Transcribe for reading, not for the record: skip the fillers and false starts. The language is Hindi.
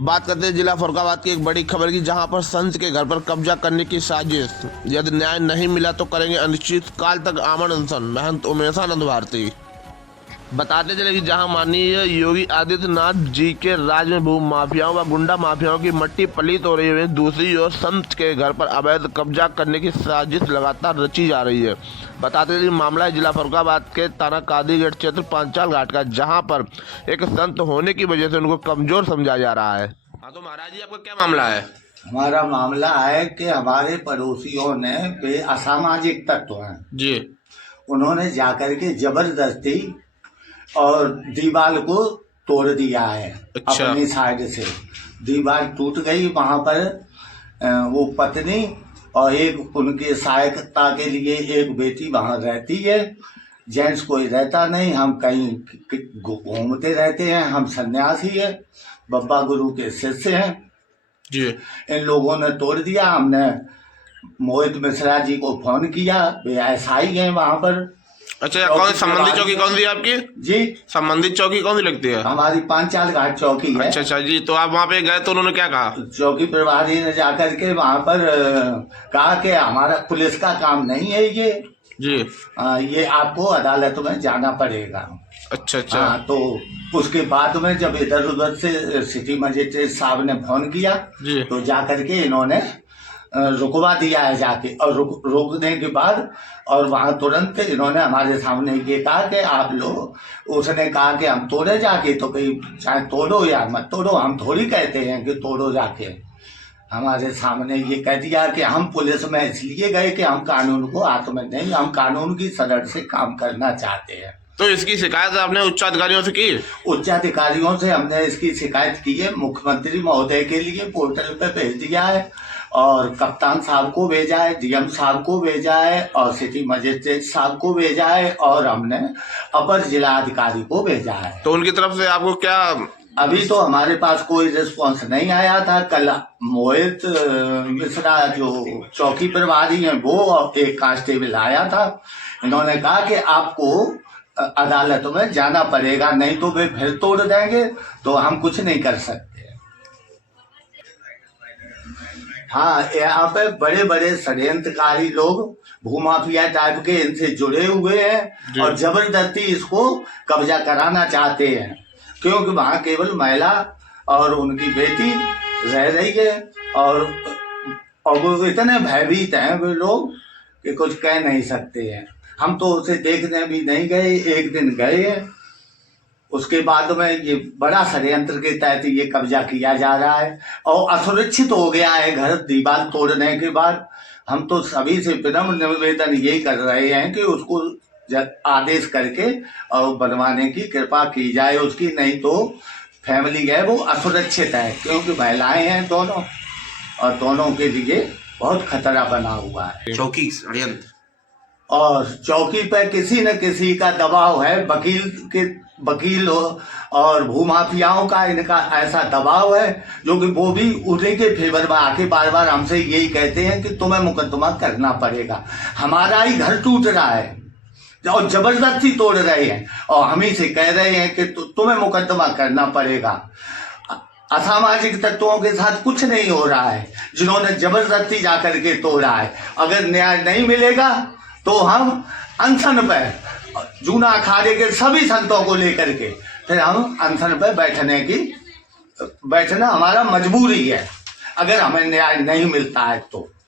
बात करते हैं जिला फरुखाबाद की एक बड़ी खबर की, जहां पर संत के घर पर कब्जा करने की साजिश। यदि न्याय नहीं मिला तो करेंगे अनिश्चित काल तक आमरण अनशन। महंत उमेशानंद भारती बताते चले कि जहां माननीय योगी आदित्यनाथ जी के राज में भू माफियाओं व गुंडा माफियाओं की मट्टी पलीत हो रही है, दूसरी ओर संत के घर पर अवैध कब्जा करने की साजिश लगातार रची जा रही है। बताते चले मामला है जिला फरुखाबाद के थाना कादीगेट क्षेत्र पांचाल घाट का, जहां पर एक संत होने की वजह से उनको कमजोर समझा जा रहा है। हाँ तो महाराज जी, आपका क्या मामला है? हमारा मामला है कि हमारे पड़ोसियों ने असामाजिक तत्व हैं जी उन्होंने जाकर के जबरदस्ती और दीवार को तोड़ दिया है। अच्छा। अपनी साइड से दीवार टूट गई। वहां पर वो पत्नी और एक उनके सहायता के लिए एक बेटी वहां रहती है। जेंट्स कोई रहता नहीं। हम कहीं घूमते रहते हैं। हम सन्यासी है, बब्बा गुरु के शिष्य हैं जी। इन लोगों ने तोड़ दिया। हमने मोहित मिश्रा जी को फोन किया, वे ऐसा ही है वहां पर। अच्छा, कौन संबंधित चौकी कौन सी है आपकी? जी, संबंधित चौकी कौन सी लगती है? हमारी पांचाल घाट चौकी है। अच्छा अच्छा जी, तो आप वहाँ पे गए तो उन्होंने क्या कहा? चौकी प्रभारी ने जाकर के वहां पर कहा कि हमारा पुलिस का काम नहीं है ये जी। ये आपको अदालत में जाना पड़ेगा। अच्छा अच्छा। हाँ, तो उसके बाद में जब इधर उधर से सिटी मजिस्ट्रेट साहब ने फोन किया जी। तो जाकर के इन्होंने रुकवा दिया है जाके। और रोकने के बाद और वहां तुरंत इन्होंने हमारे सामने ये कहा कि आप लोग, उसने कहा कि हम तोड़े जाके, तो कहीं चाहे तोड़ो या मत तोड़ो, हम थोड़ी कहते हैं कि तोड़ो जाके। हमारे सामने ये कह दिया कि हम पुलिस में इसलिए गए कि हम कानून को हाथ में नहीं, हम कानून की सरहद से काम करना चाहते हैं। तो इसकी शिकायत आपने उच्च अधिकारियों से की? उच्च अधिकारियों से हमने इसकी शिकायत की है। मुख्यमंत्री महोदय के लिए पोर्टल पे भेज दिया है और कप्तान साहब को भेजा है, डीएम साहब को भेजा है और सिटी मजिस्ट्रेट साहब को भेजा है और हमने अपर जिला अधिकारी को भेजा है। तो उनकी तरफ से आपको क्या? अभी तो हमारे पास कोई रिस्पॉन्स नहीं आया था। कल मोहित मिश्रा जो चौकी प्रभारी हैं वो और एक कांस्टेबल आया था। इन्होंने कहा कि आपको अदालत में जाना पड़ेगा, नहीं तो वे फिर तोड़ देंगे, तो हम कुछ नहीं कर सकते। हाँ, यहाँ पे बड़े बड़े षड्यंत्रकारी लोग भूमाफिया टाइप के इनसे जुड़े हुए हैं और जबरदस्ती इसको कब्जा कराना चाहते हैं, क्योंकि वहाँ केवल महिला और उनकी बेटी रह रही है और वो इतने भयभीत हैं वे लोग कि कुछ कह नहीं सकते हैं। हम तो उसे देखने भी नहीं गए, एक दिन गए हैं। उसके बाद में ये बड़ा षड्यंत्र के तहत ये कब्जा किया जा रहा है और असुरक्षित हो गया है घर दीवार तोड़ने के बाद। हम तो सभी से विनम्र निवेदन यही कर रहे हैं कि उसको आदेश करके और बनवाने की कृपा की जाए उसकी, नहीं तो फैमिली है वो असुरक्षित है, क्योंकि महिलाएं हैं दोनों और दोनों के लिए बहुत खतरा बना हुआ है। चौकी षड्यंत्र और चौकी पे किसी न किसी का दबाव है, वकील और भूमाफियाओं का इनका ऐसा दबाव है जो कि वो भी उन्हीं के फेवर में आके बार बार हमसे यही कहते हैं कि तुम्हें मुकदमा करना पड़ेगा। हमारा ही घर टूट रहा है और जबरदस्ती तोड़ रहे हैं और हम ही से कह रहे हैं कि तुम्हें मुकदमा करना पड़ेगा। असामाजिक तत्वों के साथ कुछ नहीं हो रहा है, जिन्होंने जबरदस्ती जाकर के तोड़ा है। अगर न्याय नहीं मिलेगा तो हम अनशन पे, जूना अखाड़े के सभी संतों को लेकर के फिर हम अनशन पे बैठना हमारा मजबूरी है, अगर हमें न्याय नहीं मिलता है तो।